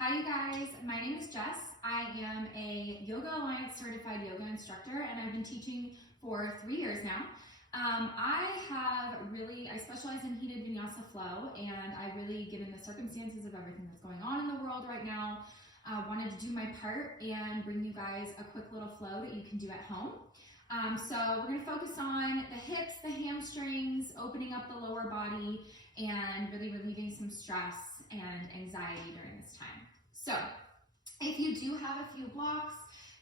Hi you guys, my name is Jess. I am a Yoga Alliance certified yoga instructor and I've been teaching for 3 years now. I specialize in heated Vinyasa flow, and I really, given the circumstances of everything that's going on in the world right now, wanted to do my part and bring you guys a quick little flow that you can do at home. So we're going to focus on the hips, the hamstrings, opening up the lower body, and really relieving some stress and anxiety during this time. So if you do have a few blocks,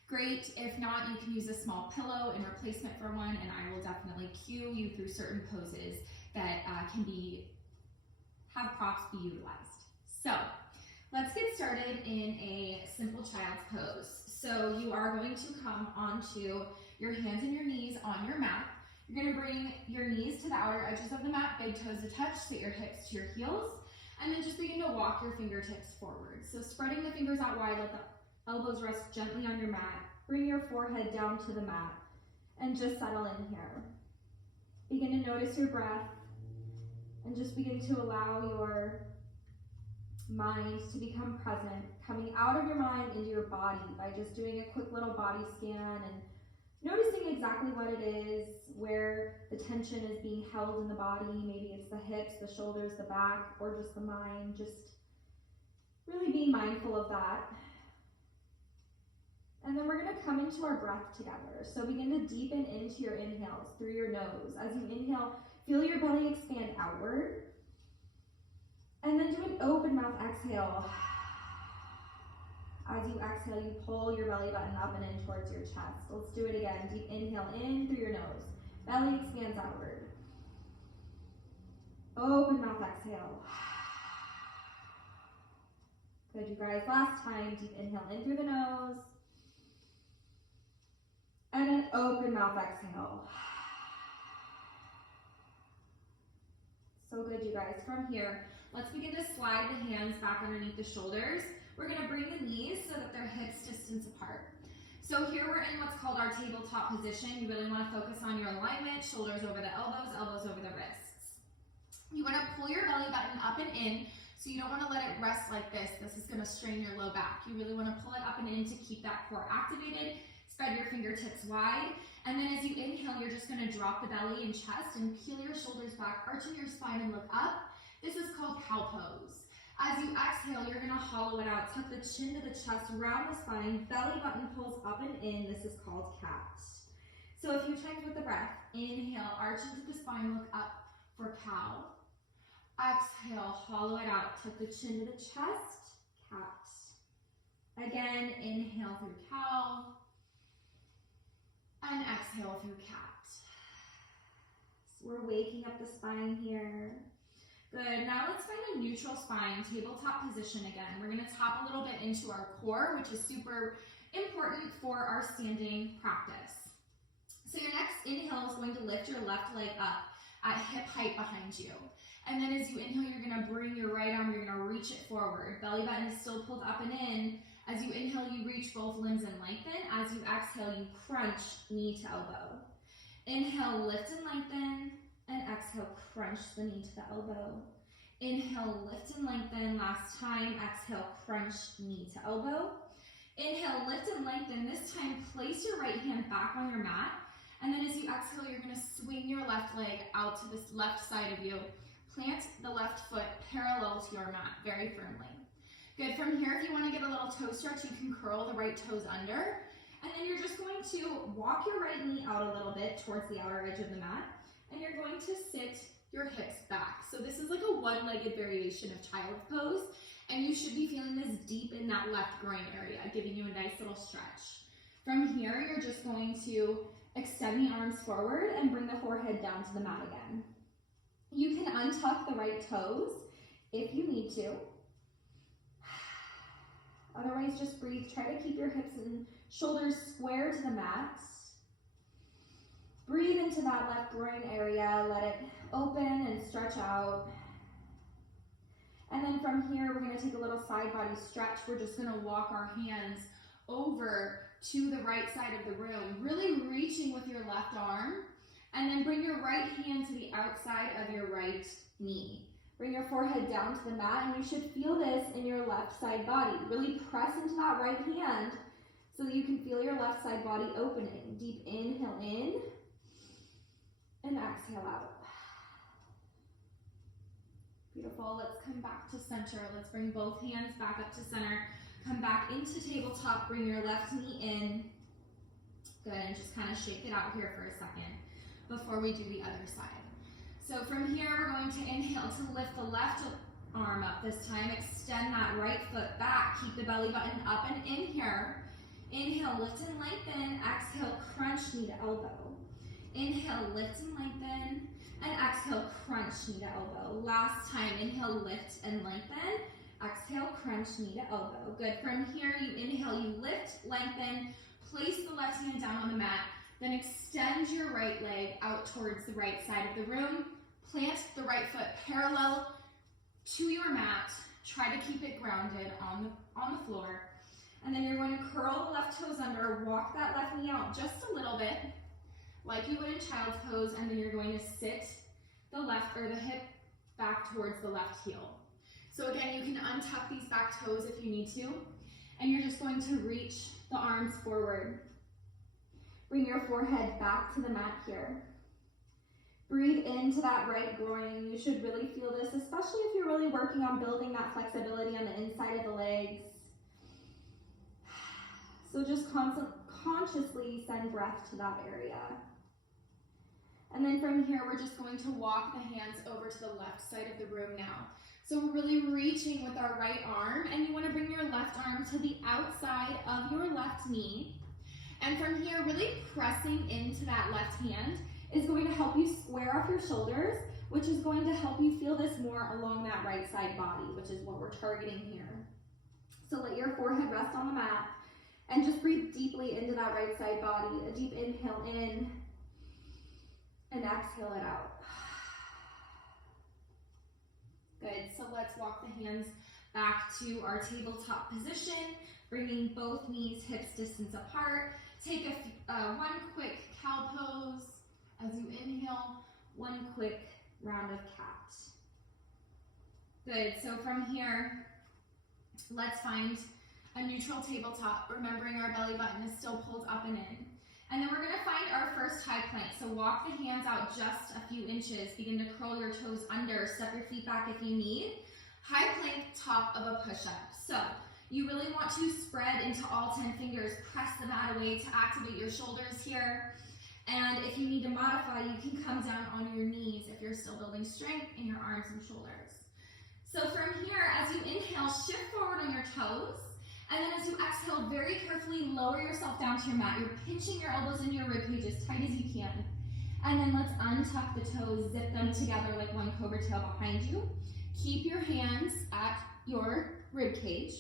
great. If not, you can use a small pillow in replacement for one, and I will definitely cue you through certain poses that have props be utilized. So let's get started in a simple child's pose. So you are going to come onto your hands and your knees on your mat. You're going to bring your knees to the outer edges of the mat, big toes to touch, sit your hips to your heels, and then just begin to walk your fingertips forward. So spreading the fingers out wide, let the elbows rest gently on your mat. Bring your forehead down to the mat and just settle in here. Begin to notice your breath and just begin to allow your mind to become present, coming out of your mind into your body by just doing a quick little body scan and noticing exactly what it is, where the tension is being held in the body. Maybe it's the hips, the shoulders, the back, or just the mind. Just really being mindful of that. And then we're going to come into our breath together. So begin to deepen into your inhales through your nose. As you inhale, feel your belly expand outward. And then do an open mouth exhale. As you exhale, you pull your belly button up and in towards your chest. Let's do it again. Deep inhale in through your nose. Belly expands outward. Open mouth exhale. Good, you guys. Last time, deep inhale in through the nose. And an open mouth exhale. So good, you guys. From here, let's begin to slide the hands back underneath the shoulders. We're going to bring the knees so that they're hips distance apart. So here we're in what's called our tabletop position. You really want to focus on your alignment, shoulders over the elbows, elbows over the wrists. You want to pull your belly button up and in, so you don't want to let it rest like this. This is going to strain your low back. You really want to pull it up and in to keep that core activated. Spread your fingertips wide, and then as you inhale, you're just going to drop the belly and chest and peel your shoulders back, arching your spine and look up. This is called cow pose. As you exhale, you're going to hollow it out, tuck the chin to the chest, round the spine, belly button pulls up and in. This is called cat. So a few times with the breath. Inhale, arch into the spine, look up for cow. Exhale, hollow it out, tuck the chin to the chest, cat. Again, inhale through cow. And exhale through cat. So we're waking up the spine here. Good, now let's find a neutral spine, tabletop position again. We're gonna tap a little bit into our core, which is super important for our standing practice. So your next inhale is going to lift your left leg up at hip height behind you. And then as you inhale, you're gonna bring your right arm, you're gonna reach it forward. Belly button is still pulled up and in. As you inhale, you reach both limbs and lengthen. As you exhale, you crunch knee to elbow. Inhale, lift and lengthen, and exhale, crunch the knee to the elbow. Inhale, lift and lengthen. Last time, exhale, crunch knee to elbow. Inhale, lift and lengthen. This time, place your right hand back on your mat. And then as you exhale, you're going to swing your left leg out to this left side of you. Plant the left foot parallel to your mat very firmly. Good, from here, if you want to get a little toe stretch, you can curl the right toes under. And then you're just going to walk your right knee out a little bit towards the outer edge of the mat. And you're going to sit your hips back. So this is like a one-legged variation of child's pose. And you should be feeling this deep in that left groin area, giving you a nice little stretch. From here, you're just going to extend the arms forward and bring the forehead down to the mat again. You can untuck the right toes if you need to. Otherwise, just breathe. Try to keep your hips and shoulders square to the mat. Breathe into that left groin area. Let it open and stretch out. And then from here, we're going to take a little side body stretch. We're just going to walk our hands over to the right side of the room, really reaching with your left arm. And then bring your right hand to the outside of your right knee. Bring your forehead down to the mat, and you should feel this in your left side body. Really press into that right hand so that you can feel your left side body opening. Deep inhale in, and exhale out. Beautiful. Let's come back to center. Let's bring both hands back up to center. Come back into tabletop. Bring your left knee in. Good, and just kind of shake it out here for a second before we do the other side. So from here, we're going to inhale to lift the left arm up this time. Extend that right foot back. Keep the belly button up and in here. Inhale, lift and lengthen. Exhale, crunch knee to elbow. Inhale, lift and lengthen. And exhale, crunch knee to elbow. Last time, inhale, lift and lengthen. Exhale, crunch knee to elbow. Good. From here, you inhale, you lift, lengthen. Place the left hand down on the mat. Then extend your right leg out towards the right side of the room. Plant the right foot parallel to your mat. Try to keep it grounded on the floor. And then you're going to curl the left toes under, walk that left knee out just a little bit, like you would in child's pose, and then you're going to sit the left or the hip back towards the left heel. So again, you can untuck these back toes if you need to, and you're just going to reach the arms forward. Bring your forehead back to the mat here. Breathe into that right groin. You should really feel this, especially if you're really working on building that flexibility on the inside of the legs. So just consciously send breath to that area. And then from here, we're just going to walk the hands over to the left side of the room now. So we're really reaching with our right arm, and you want to bring your left arm to the outside of your left knee. And from here, really pressing into that left hand is going to help you square off your shoulders, which is going to help you feel this more along that right side body, which is what we're targeting here. So let your forehead rest on the mat and just breathe deeply into that right side body. A deep inhale in and exhale it out. Good, so let's walk the hands back to our tabletop position, bringing both knees hips distance apart. Take one quick cow pose as you inhale, one quick round of cat. Good, so from here, let's find a neutral tabletop, remembering our belly button is still pulled up and in. And then we're gonna find our first high plank. So walk the hands out just a few inches. Begin to curl your toes under. Step your feet back if you need. High plank, top of a push-up. So you really want to spread into all 10 fingers. Press the mat away to activate your shoulders here. And if you need to modify, you can come down on your knees if you're still building strength in your arms and shoulders. So from here, as you inhale, shift forward on your toes. And then as you exhale, very carefully lower yourself down to your mat. You're pinching your elbows into your ribcage as tight as you can. And then let's untuck the toes, zip them together like one cobra tail behind you. Keep your hands at your ribcage.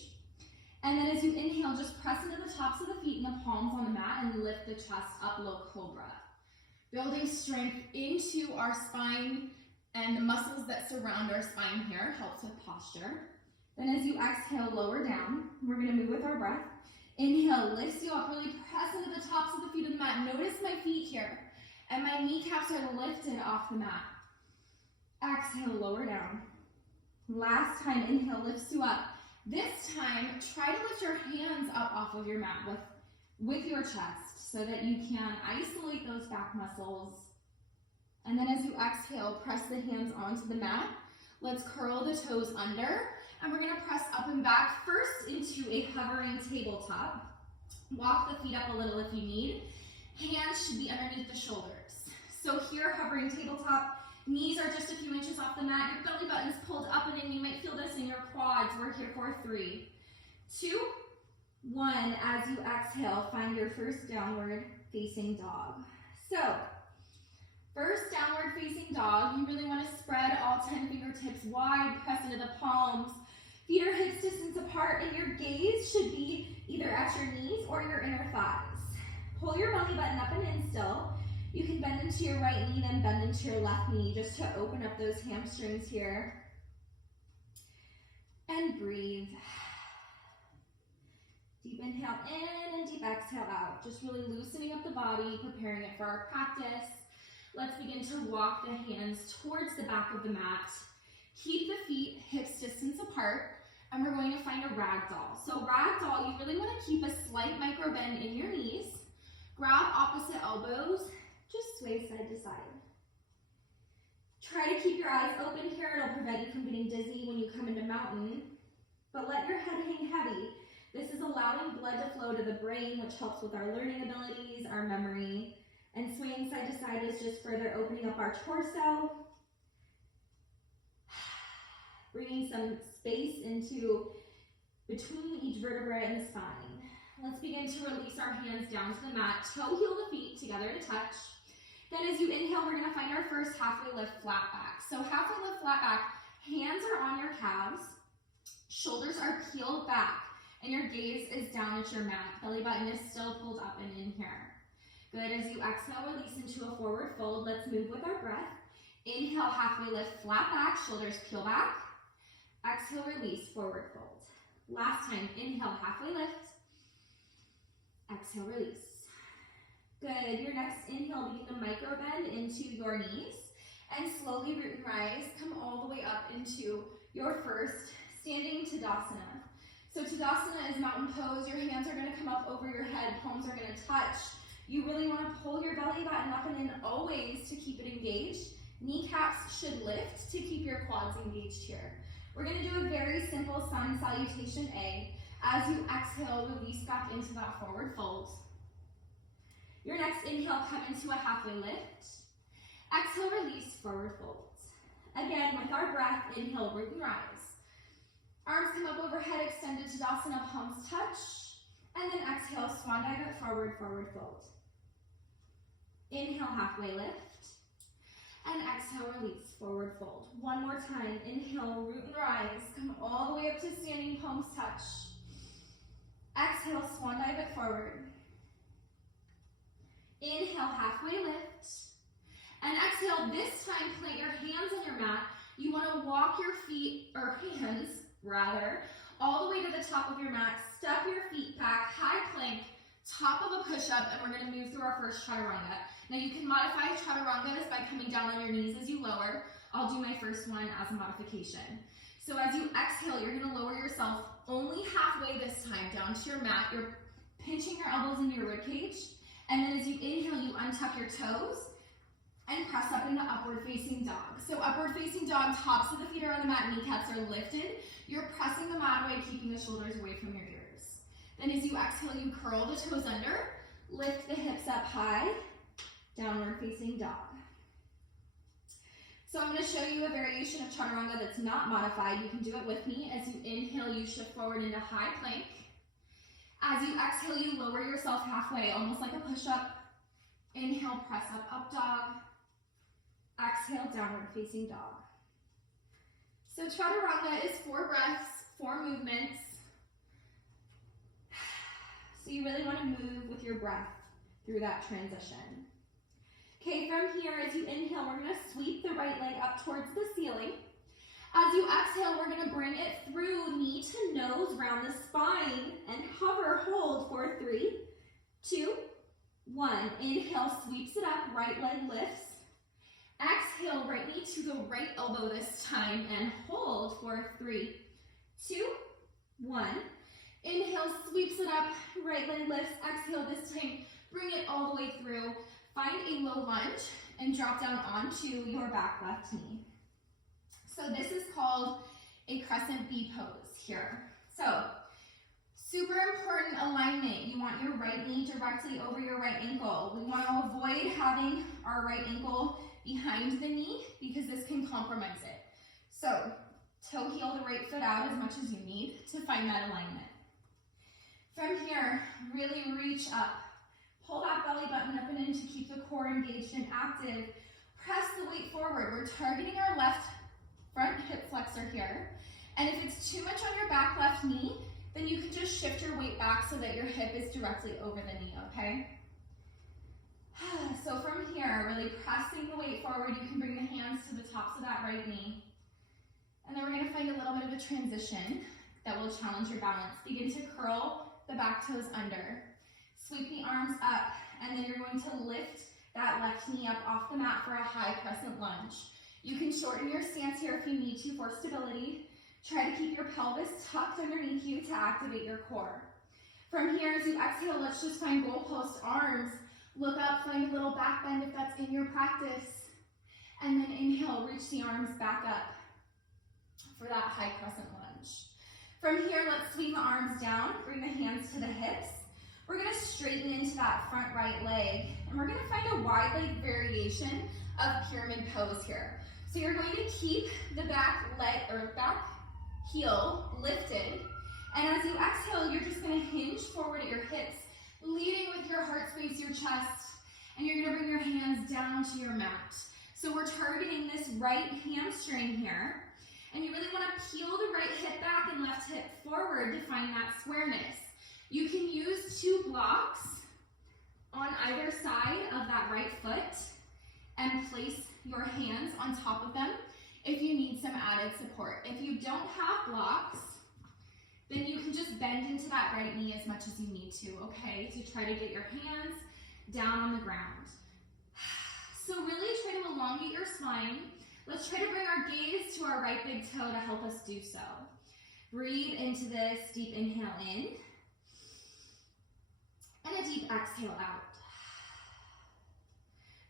And then as you inhale, just press into the tops of the feet and the palms on the mat and lift the chest up, low cobra. Building strength into our spine and the muscles that surround our spine here helps with posture. Then as you exhale, lower down. We're gonna move with our breath. Inhale, lifts you up, really press into the tops of the feet of the mat. Notice my feet here. And my kneecaps are lifted off the mat. Exhale, lower down. Last time, inhale, lifts you up. This time, try to lift your hands up off of your mat with your chest so that you can isolate those back muscles. And then as you exhale, press the hands onto the mat. Let's curl the toes under. And we're gonna press up and back, first into a hovering tabletop. Walk the feet up a little if you need. Hands should be underneath the shoulders. So here, hovering tabletop, knees are just a few inches off the mat. Your belly button's pulled up and in. You might feel this in your quads. We're here for 3, 2, 1. As you exhale, find your first downward facing dog. So, first downward facing dog, you really want to spread all 10 fingertips wide, press into the palms. Feet are hips distance apart, and your gaze should be either at your knees or your inner thighs. Pull your belly button up and in still. You can bend into your right knee, then bend into your left knee just to open up those hamstrings here. And breathe. Deep inhale in and deep exhale out. Just really loosening up the body, preparing it for our practice. Let's begin to walk the hands towards the back of the mat. Keep the feet hips distance apart, and we're going to find a ragdoll. So ragdoll, you really want to keep a slight micro bend in your knees. Grab opposite elbows, just sway side to side. Try to keep your eyes open here. It'll prevent you from getting dizzy when you come into mountain, but let your head hang heavy. This is allowing blood to flow to the brain, which helps with our learning abilities, our memory, and swaying side to side is just further opening up our torso, bringing some space into between each vertebra and the spine. Let's begin to release our hands down to the mat, toe heel the feet together to touch. Then as you inhale, we're gonna find our first halfway lift flat back. So halfway lift flat back, hands are on your calves, shoulders are peeled back, and your gaze is down at your mat. Belly button is still pulled up and in here. Good, as you exhale, release into a forward fold. Let's move with our breath. Inhale, halfway lift, flat back, shoulders peel back. Exhale, release, forward fold. Last time, inhale, halfway lift. Exhale, release. Good, your next inhale, begin to micro bend into your knees and slowly root and rise. Come all the way up into your first standing Tadasana. So Tadasana is mountain pose. Your hands are gonna come up over your head, palms are gonna touch. You really wanna pull your belly button up and in always to keep it engaged. Kneecaps should lift to keep your quads engaged here. We're gonna do a very simple sun salutation A. As you exhale, release back into that forward fold. Your next inhale, come into a halfway lift. Exhale, release, forward fold. Again, with our breath, inhale, root and rise. Arms come up overhead, extended Tadasana, palms touch. And then exhale, swan dive it forward, forward fold. Inhale, halfway lift. And exhale, release, forward fold. One more time, inhale, root and rise. Come all the way up to standing, palms touch. Exhale, swan dive it forward. Inhale, halfway lift. And exhale, this time plant your hands on your mat. You want to walk your feet, or hands rather, all the way to the top of your mat. Step your feet back, high plank, top of a push-up, and we're going to move through our first chaturanga. Now you can modify chaturangas by coming down on your knees as you lower. I'll do my first one as a modification. So as you exhale, you're going to lower yourself only halfway this time down to your mat. You're pinching your elbows into your ribcage. And then as you inhale, you untuck your toes and press up into upward facing dog. So upward facing dog, tops of the feet are on the mat, kneecaps are lifted. You're pressing the mat away, keeping the shoulders away from your ears. Then as you exhale, you curl the toes under, lift the hips up high, downward facing dog. So I'm going to show you a variation of chaturanga that's not modified. You can do it with me. As you inhale, you shift forward into high plank. As you exhale, you lower yourself halfway, almost like a push-up. Inhale, press up, up dog. Exhale, downward facing dog. So chaturanga is 4 breaths, 4 movements. So you really want to move with your breath through that transition. Okay, from here, as you inhale, we're going to sweep the right leg up towards the ceiling. As you exhale, we're going to bring it through knee to nose, round the spine, and hover, hold for 3, 2, 1. Inhale, sweeps it up, right leg lifts. Exhale, right knee to the right elbow this time, and hold for 3, 2, 1. Inhale, sweeps it up, right leg lifts. Exhale, this time, bring it all the way through. Find a low lunge and drop down onto your back left knee. So this is called a crescent B pose here. So super important alignment. You want your right knee directly over your right ankle. We want to avoid having our right ankle behind the knee because this can compromise it. So toe heel the right foot out as much as you need to find that alignment. From here, really reach up. Pull that belly button up and in to keep the core engaged and active. Press the weight forward. We're targeting our left front hip flexor here. And if it's too much on your back left knee, then you can just shift your weight back so that your hip is directly over the knee, okay? So from here, really pressing the weight forward, you can bring the hands to the tops of that right knee. And then we're gonna find a little bit of a transition that will challenge your balance. Begin to curl the back toes under. Sweep the arms up, and then you're going to lift that left knee up off the mat for a high crescent lunge. You can shorten your stance here if you need to for stability. Try to keep your pelvis tucked underneath you to activate your core. From here, as you exhale, let's just find goalpost arms. Look up, find a little back bend if that's in your practice. And then inhale, reach the arms back up for that high crescent lunge. From here, let's swing the arms down, bring the hands to the hips. We're gonna straighten into that front right leg, and we're gonna find a wide leg variation of pyramid pose here. So you're going to keep the back leg or back heel lifted, and as you exhale, you're just gonna hinge forward at your hips, leading with your heart space, your chest, and you're gonna bring your hands down to your mat. So we're targeting this right hamstring here, and you really wanna peel the right hip back and left hip forward to find that squareness. You can use 2 blocks on either side of that right foot and place your hands on top of them if you need some added support. If you don't have blocks, then you can just bend into that right knee as much as you need to, okay? To try to get your hands down on the ground. So really try to elongate your spine. Let's try to bring our gaze to our right big toe to help us do so. Breathe into this, deep inhale in, and a deep exhale out.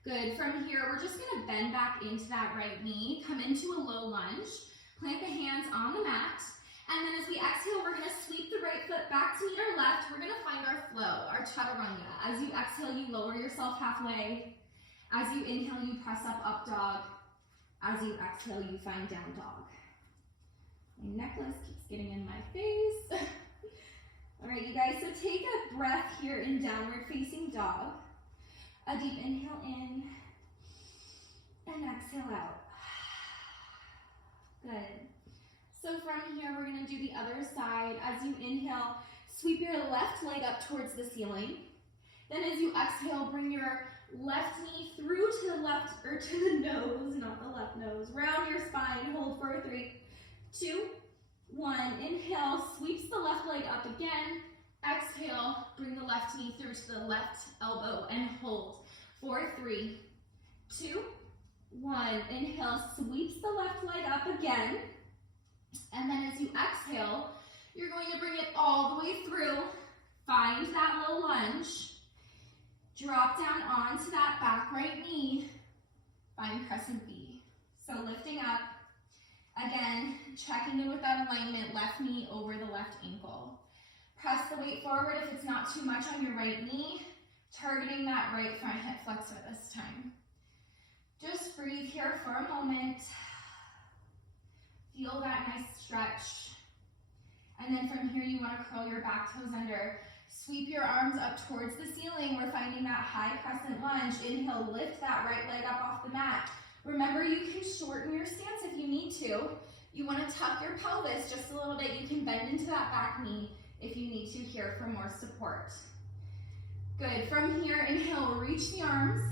Good, from here, we're just gonna bend back into that right knee, come into a low lunge, plant the hands on the mat, and then as we exhale, we're gonna sweep the right foot back to meet our left. We're gonna find our flow, our chaturanga. As you exhale, you lower yourself halfway. As you inhale, you press up dog. As you exhale, you find down dog. My necklace keeps getting in my face. All right, you guys, so take a breath here in downward facing dog. A deep inhale in, and exhale out. Good. So from here, we're gonna do the other side. As you inhale, sweep your left leg up towards the ceiling. Then as you exhale, bring your left knee through to the left, or to the nose, not the left nose. Round your spine, hold for 3, 2, 1. Inhale, sweeps the left leg up again. Exhale, bring the left knee through to the left elbow and hold. 4, 3, 2, 1. Inhale, sweeps the left leg up again. And then as you exhale, you're going to bring it all the way through. Find that low lunge. Drop down onto that back right knee. Find crescent V. So lifting up. Again, checking in with that alignment, left knee over the left ankle. Press the weight forward if it's not too much on your right knee, targeting that right front hip flexor this time. Just breathe here for a moment. Feel that nice stretch. And then from here, you want to curl your back toes under. Sweep your arms up towards the ceiling. We're finding that high crescent lunge. Inhale, lift that right leg up off the mat. Remember, you can shorten your stance if you need to. You want to tuck your pelvis just a little bit. You can bend into that back knee if you need to here for more support. Good. From here, inhale, reach the arms.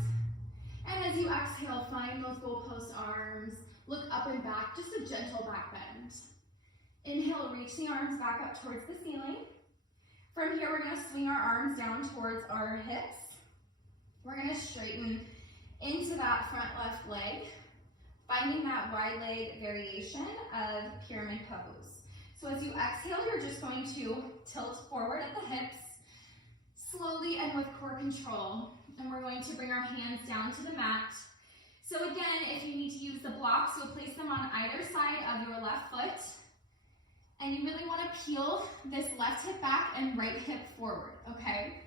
And as you exhale, find those goalpost arms. Look up and back, just a gentle back bend. Inhale, reach the arms back up towards the ceiling. From here, we're gonna swing our arms down towards our hips. We're gonna straighten into that front left leg, finding that wide leg variation of pyramid pose. So as you exhale, you're just going to tilt forward at the hips, slowly and with core control. And we're going to bring our hands down to the mat. So again, if you need to use the blocks, you'll place them on either side of your left foot. And you really want to peel this left hip back and right hip forward, okay?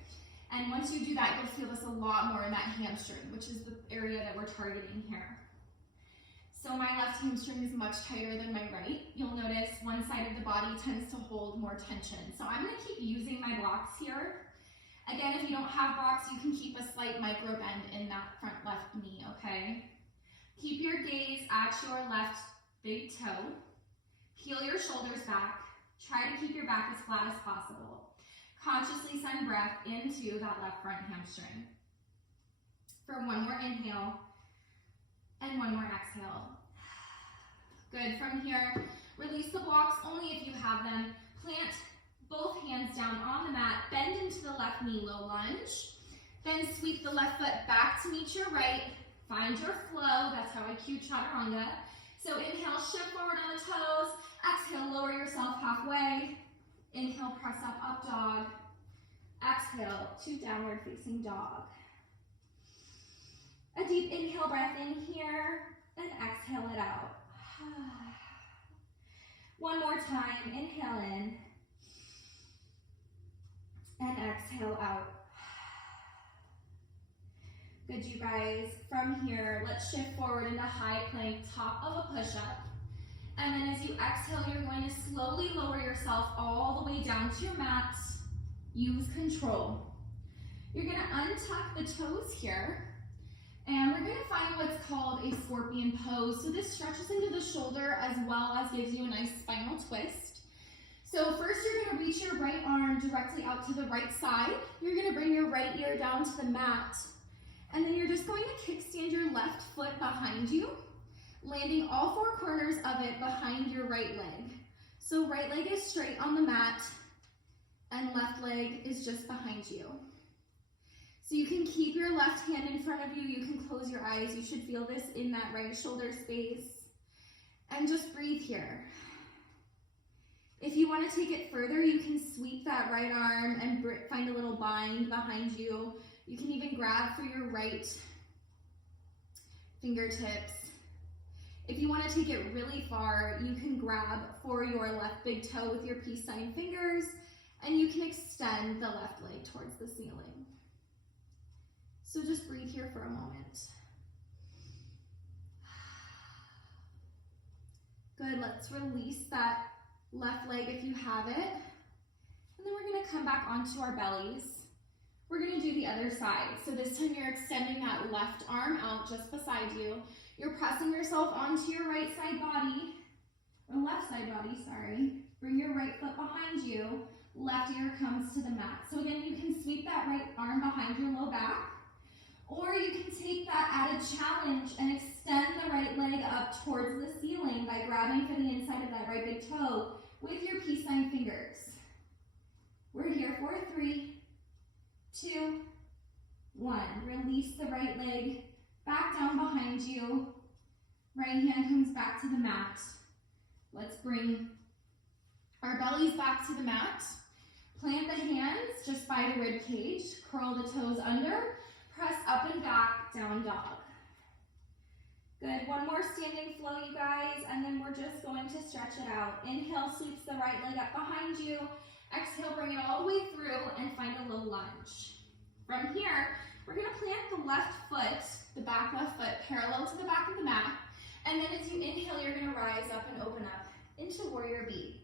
And once you do that, you'll feel this a lot more in that hamstring, which is the area that we're targeting here. So my left hamstring is much tighter than my right. You'll notice one side of the body tends to hold more tension. So I'm going to keep using my blocks here. Again, if you don't have blocks, you can keep a slight micro bend in that front left knee, okay? Keep your gaze at your left big toe. Peel your shoulders back. Try to keep your back as flat as possible. Consciously send breath into that left front hamstring. For one more inhale and one more exhale. Good. From here, release the blocks only if you have them. Plant both hands down on the mat. Bend into the left knee, low lunge. Then sweep the left foot back to meet your right. Find your flow. That's how I cue chaturanga. So inhale, shift forward on the toes. Exhale, lower yourself halfway. Inhale, press up, up dog. Exhale to downward facing dog. A deep inhale breath in here and exhale it out. One more time, inhale in and exhale out. Good, you guys. From here, let's shift forward into high plank, top of a push-up. And then as you exhale, you're going to slowly lower yourself all the way down to your mat. Use control. You're going to untuck the toes here. And we're going to find what's called a scorpion pose. So this stretches into the shoulder as well as gives you a nice spinal twist. So first you're going to reach your right arm directly out to the right side. You're going to bring your right ear down to the mat. And then you're just going to kickstand your left foot behind you, landing all four corners of it behind your right leg. So right leg is straight on the mat and left leg is just behind you. So you can keep your left hand in front of you. You can close your eyes. You should feel this in that right shoulder space. And just breathe here. If you want to take it further, you can sweep that right arm and find a little bind behind you. You can even grab for your right fingertips. If you want to take it really far, you can grab for your left big toe with your peace sign fingers, and you can extend the left leg towards the ceiling. So just breathe here for a moment. Good, let's release that left leg if you have it. And then we're going to come back onto our bellies. We're going to do the other side. So this time you're extending that left arm out just beside you. You're pressing yourself onto your right side body, or left side body, sorry. Bring your right foot behind you. Left ear comes to the mat. So again, you can sweep that right arm behind your low back, or you can take that added challenge and extend the right leg up towards the ceiling by grabbing for the inside of that right big toe with your peace sign fingers. We're here for 3, 2, 1. Release the right leg back down behind you. Right hand comes back to the mat. Let's bring our bellies back to the mat. Plant the hands just by the rib cage. Curl the toes under. Press up and back, down dog. Good, one more standing flow, you guys, and then we're just going to stretch it out. Inhale, sweeps the right leg up behind you. Exhale, bring it all the way through and find a low lunge. From here, we're gonna plant the left foot, the back left foot, parallel to the back of the mat. And then as you inhale, you're gonna rise up and open up into Warrior B.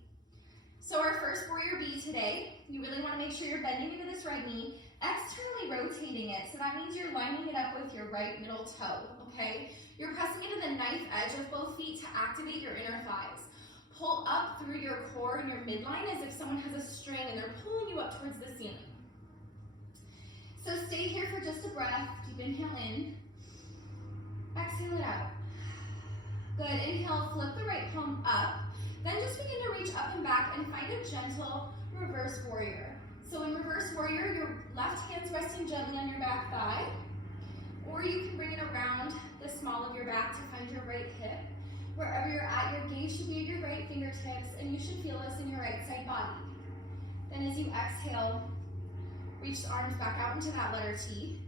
So our first Warrior B today, you really wanna make sure you're bending into this right knee, externally rotating it. So that means you're lining it up with your right middle toe, okay? You're pressing into the knife edge of both feet to activate your inner thighs. Pull up through your core and your midline as if someone has a string and they're pulling you up towards the ceiling. So stay here for just a breath. Deep inhale in. Exhale it out. Good. Inhale, flip the right palm up. Then just begin to reach up and back and find a gentle reverse warrior. So in reverse warrior, your left hand's resting gently on your back thigh, or you can bring it around the small of your back to find your right hip. Wherever you're at, your gaze should be at your right fingertips, and you should feel this in your right side body. Then as you exhale, reach the arms back out into that letter T.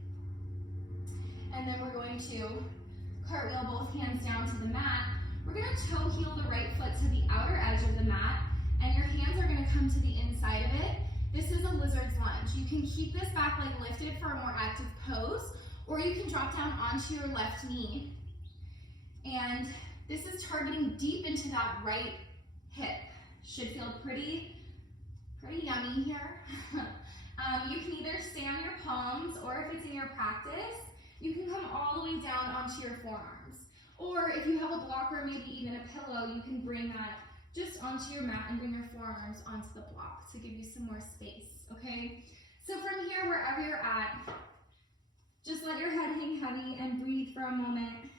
And then we're going to cartwheel both hands down to the mat. We're going to toe heel the right foot to the outer edge of the mat, and your hands are going to come to the inside of it. This is a lizard's lunge. You can keep this back leg lifted for a more active pose, or you can drop down onto your left knee. And this is targeting deep into that right hip. Should feel pretty yummy here. You can either stay on your palms, or if it's in your practice, you can come all the way down onto your forearms. Or if you have a blocker, maybe even a pillow, you can bring that just onto your mat and bring your forearms onto the block to give you some more space, okay? So from here, wherever you're at, just let your head hang heavy and breathe for a moment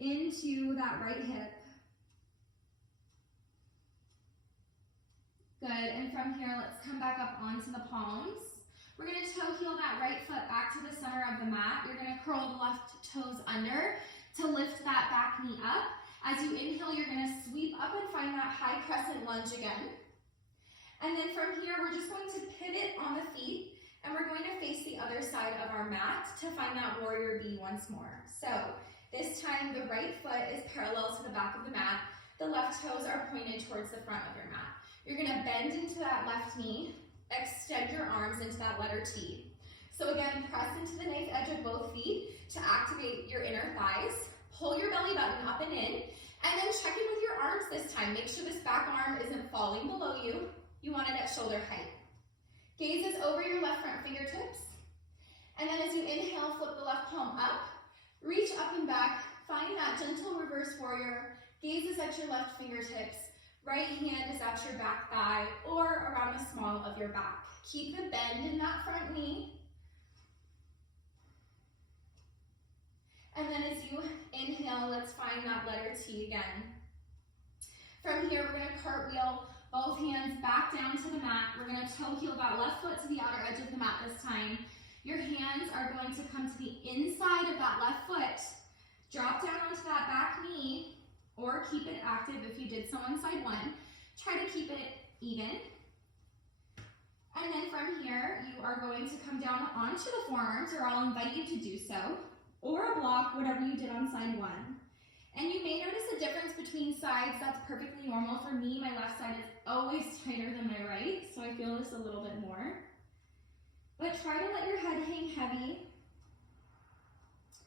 into that right hip. Good, and from here, let's come back up onto the palms. We're going to toe heel that right foot back to the center of the mat. You're going to curl the left toes under to lift that back knee up. As you inhale, you're going to sweep up and find that high crescent lunge again. And then from here, we're just going to pivot on the feet, and we're going to face the other side of our mat to find that warrior B once more. So this time, the right foot is parallel to the back of the mat. The left toes are pointed towards the front of your mat. You're going to bend into that left knee, extend your arms into that letter T. So again, press into the knife edge of both feet to activate your inner thighs. Pull your belly button up and in, and then check in with your arms this time. Make sure this back arm isn't falling below you. You want it at shoulder height. Gaze is over your left front fingertips. And then as you inhale, flip the left palm up, reach up and back, find that gentle reverse warrior. Gaze is at your left fingertips. Right hand is at your back thigh or around the small of your back. Keep the bend in that front knee. And then as you inhale, let's find that letter T again. From here, we're going to cartwheel both hands back down to the mat. We're going to toe heel that left foot to the outer edge of the mat this time. Your hands are going to come to the inside of that left foot. Drop down onto that back knee, or keep it active if you did so on side one. Try to keep it even. And then from here, you are going to come down onto the forearms, or I'll invite you to do so, or a block, whatever you did on side one. And you may notice a difference between sides. That's perfectly normal. For me, my left side is always tighter than my right, so I feel this a little bit more. But try to let your head hang heavy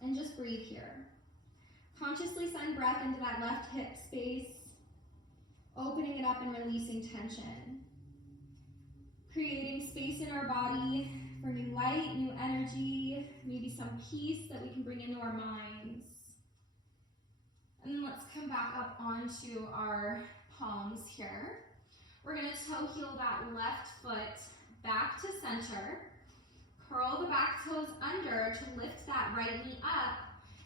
and just breathe here. Consciously send breath into that left hip space, opening it up and releasing tension. Creating space in our body for new light, new energy, maybe some peace that we can bring into our minds. And then let's come back up onto our palms here. We're going to toe heel that left foot back to center. Curl the back toes under to lift that right knee up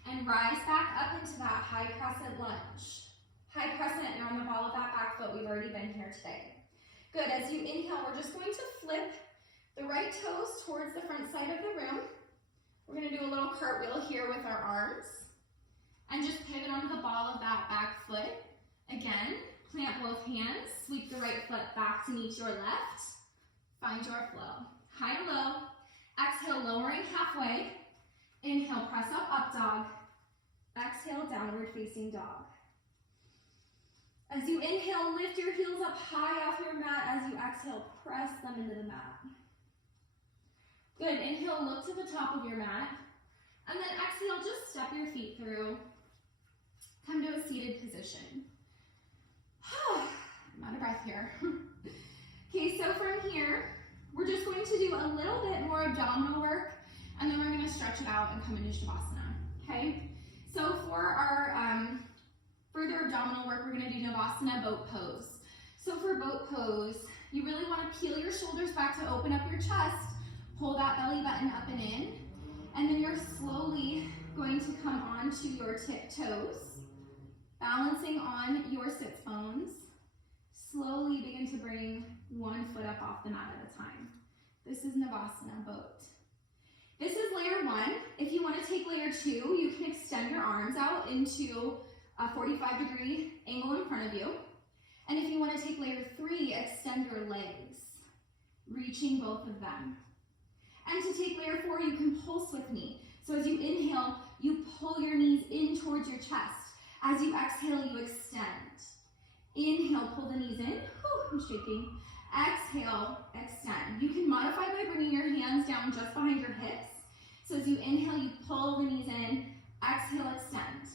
and rise back up into that high crescent lunge. High crescent, you're on the ball of that back foot. We've already been here today. Good, as you inhale, we're just going to flip the right toes towards the front side of the room. We're going to do a little cartwheel here with our arms. And just pivot onto the ball of that back foot. Again, plant both hands, sweep the right foot back to meet your left. Find your flow. High to low. Exhale, lowering halfway. Inhale, press up, up dog. Exhale, downward facing dog. As you inhale, lift your heels up high off your mat. As you exhale, press them into the mat. Good, inhale, look to the top of your mat. And then exhale, just step your feet through. Come to a seated position. I'm out of breath here. Okay, so from here, we're just going to do a little bit more abdominal work, and then we're going to stretch it out and come into Shavasana, okay? So for our further abdominal work, we're going to do Navasana boat pose. So for boat pose, you really want to peel your shoulders back to open up your chest, pull that belly button up and in, and then you're slowly going to come onto your tiptoes, balancing on your sits bones. Slowly begin to bring one foot up off the mat at a time. This is Navasana boat. This is layer one. If you want to take layer two, you can extend your arms out into a 45-degree angle in front of you. And if you want to take layer three, extend your legs, reaching both of them. And to take layer four, you can pulse with me. So as you inhale, you pull your knees in towards your chest. As you exhale, you extend. Inhale, pull the knees in. Whew, I'm shaking. Exhale, extend. You can modify by bringing your hands down just behind your hips. So as you inhale, you pull the knees in. Exhale, extend.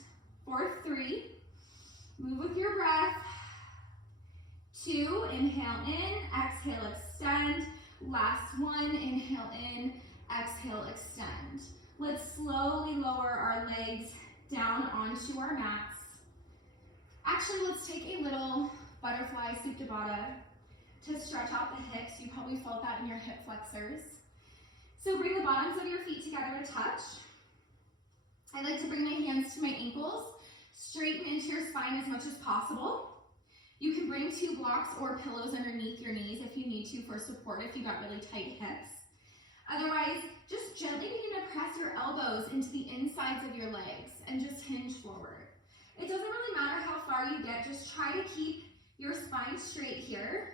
For 3, move with your breath. 2, inhale in, exhale, extend. Last one, inhale in, exhale, extend. Let's slowly lower our legs down onto our mats. Actually, let's take a little butterfly Supta Baddha to stretch out the hips. You probably felt that in your hip flexors. So bring the bottoms of your feet together to touch. I like to bring my hands to my ankles, straighten into your spine as much as possible. You can bring 2 blocks or pillows underneath your knees if you need to for support if you got really tight hips. Otherwise, just gently begin to press your elbows into the insides of your legs and just hinge forward. It doesn't really matter how far you get, just try to keep your spine straight here.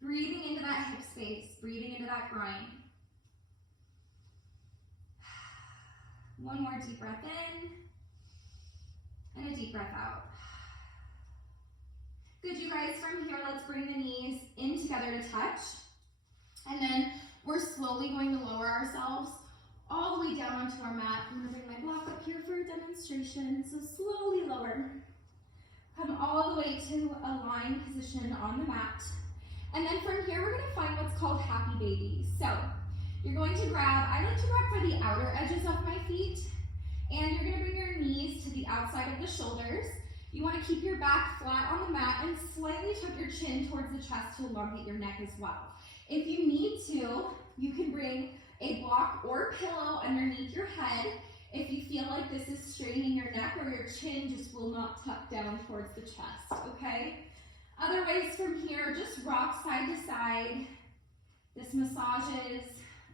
Breathing into that hip space, breathing into that groin. One more deep breath in, and a deep breath out. Good, you guys, from here, let's bring the knees in together to touch. And then we're slowly going to lower ourselves all the way down onto our mat. I'm gonna bring my block up here for a demonstration. So slowly lower. Come all the way to a lying position on the mat. And then from here, we're gonna find what's called happy baby. So you're going to grab, I like to grab for the outer edges of my feet, and you're gonna bring your knees to the outside of the shoulders. You wanna keep your back flat on the mat and slightly tuck your chin towards the chest to elongate your neck as well. If you need to, you can bring a block or pillow underneath your head if you feel like this is straining your neck or your chin just will not tuck down towards the chest, okay? Otherwise, from here, just rock side to side. This massages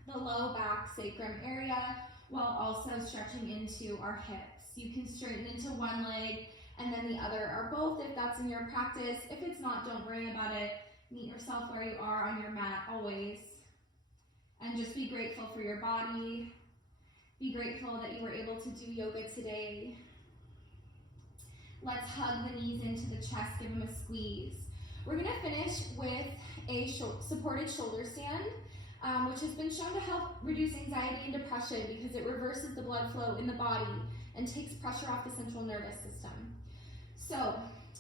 the low back sacrum area while also stretching into our hips. You can straighten into one leg and then the other, or both if that's in your practice. If it's not, don't worry about it. Meet yourself where you are on your mat always. And just be grateful for your body. Be grateful that you were able to do yoga today. Let's hug the knees into the chest, give them a squeeze. We're gonna finish with a supported shoulder stand, which has been shown to help reduce anxiety and depression because it reverses the blood flow in the body and takes pressure off the central nervous system. So,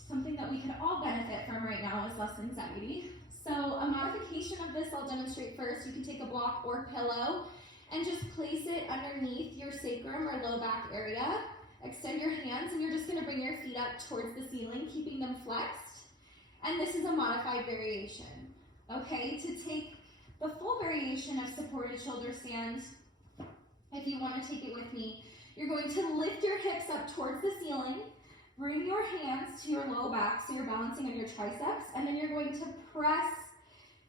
something that we can all benefit from right now is less anxiety. So a modification of this I'll demonstrate first. You can take a block or pillow and just place it underneath your sacrum or low back area. Extend your hands and you're just gonna bring your feet up towards the ceiling, keeping them flexed. And this is a modified variation. Okay, to take the full variation of supported shoulder stand, if you wanna take it with me, you're going to lift your hips up towards the ceiling. Bring your hands to your low back so you're balancing on your triceps, and then you're going to press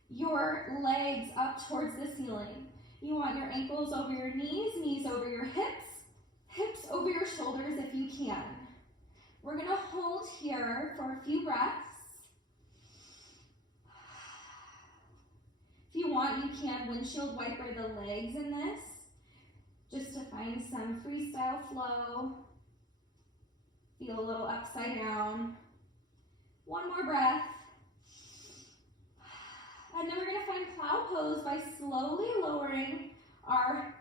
your legs up towards the ceiling. You want your ankles over your knees, knees over your hips, hips over your shoulders if you can. We're gonna hold here for a few breaths. If you want, you can windshield wiper the legs in this, just to find some freestyle flow. Feel a little upside down. One more breath. And then we're gonna find plow pose by slowly lowering our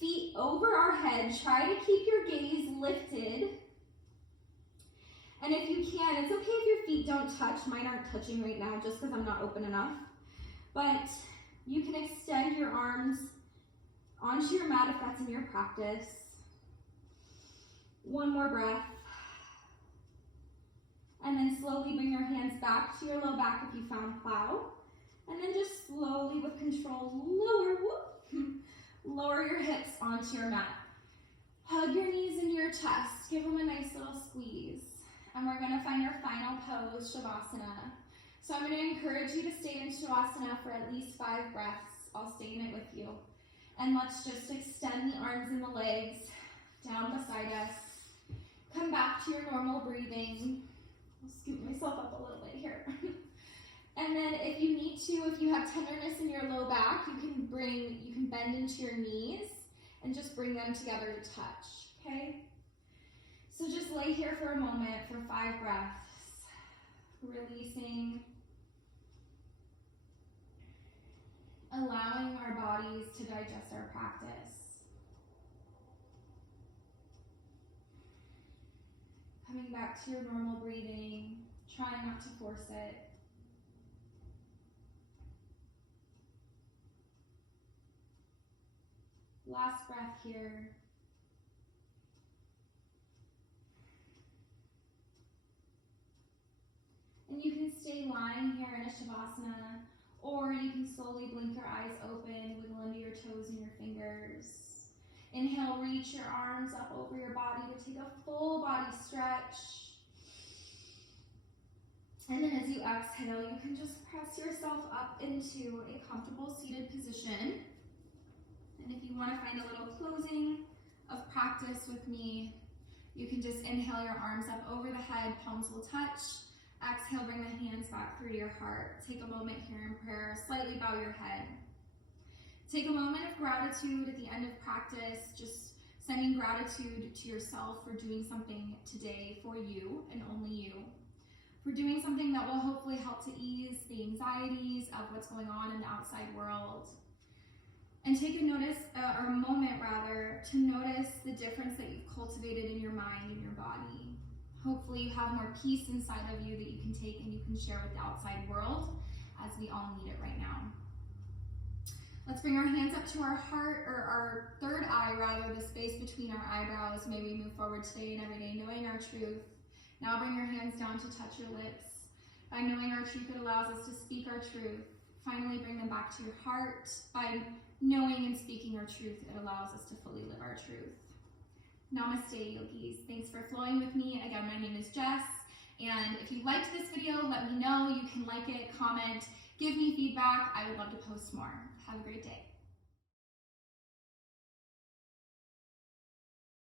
feet over our head. Try to keep your gaze lifted. And if you can, it's okay if your feet don't touch. Mine aren't touching right now just because I'm not open enough. But you can extend your arms onto your mat if that's in your practice. One more breath. And then slowly bring your hands back to your low back if you found plow. And then just slowly with control, lower your hips onto your mat. Hug your knees into your chest. Give them a nice little squeeze. And we're gonna find our final pose, Shavasana. So I'm gonna encourage you to stay in Shavasana for at least 5 breaths. I'll stay in it with you. And let's just extend the arms and the legs down beside us. Come back to your normal breathing. I'll scoot myself up a little bit here. And then if you need to, if you have tenderness in your low back, you can bend into your knees and just bring them together to touch, okay? So just lay here for a moment for 5 breaths, releasing, allowing our bodies to digest our practice. Coming back to your normal breathing, trying not to force it. Last breath here. And you can stay lying here in a Shavasana, or you can slowly blink your eyes open, wiggle into your toes and your fingers. Inhale, reach your arms up over your body to take a full body stretch. And then as you exhale, you can just press yourself up into a comfortable seated position. And if you want to find a little closing of practice with me, you can just inhale your arms up over the head, palms will touch. Exhale, bring the hands back through your heart. Take a moment here in prayer, slightly bow your head. Take a moment of gratitude at the end of practice, just sending gratitude to yourself for doing something today for you and only you. For doing something that will hopefully help to ease the anxieties of what's going on in the outside world. And take a moment to notice the difference that you've cultivated in your mind and your body. Hopefully you have more peace inside of you that you can take and you can share with the outside world, as we all need it right now. Let's bring our hands up to our heart, or our third eye rather, the space between our eyebrows. May we move forward today and every day knowing our truth. Now bring your hands down to touch your lips. By knowing our truth, it allows us to speak our truth. Finally, bring them back to your heart. By knowing and speaking our truth, it allows us to fully live our truth. Namaste, yogis. Thanks for flowing with me. Again, my name is Jess. And if you liked this video, let me know. You can like it, comment, give me feedback. I would love to post more. Have a great day.